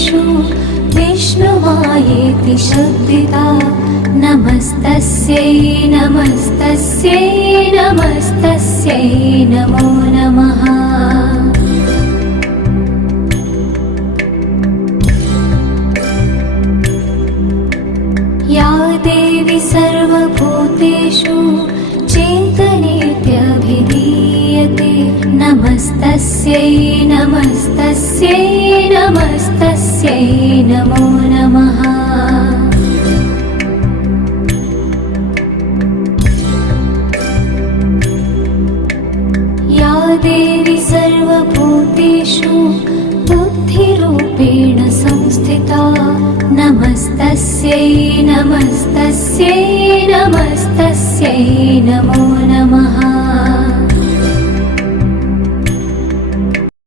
भूतेषु विष्णुमायेति शब्दिता नमस्तस्यै नमस्तस्यै नमस्तस्यै नमो नमः। या देवी सर्वभूतेषु चिन्तनेत्यभिधीयते नमस्तस्यै नमस्तस्यै नमस्तस्यै नमो नमः। या देवी सर्वभूतेषु बुद्धिरूपेण संस्थिता नमस्तस्यै नमस्तस्यै नमस्तस्यै नमो नमः।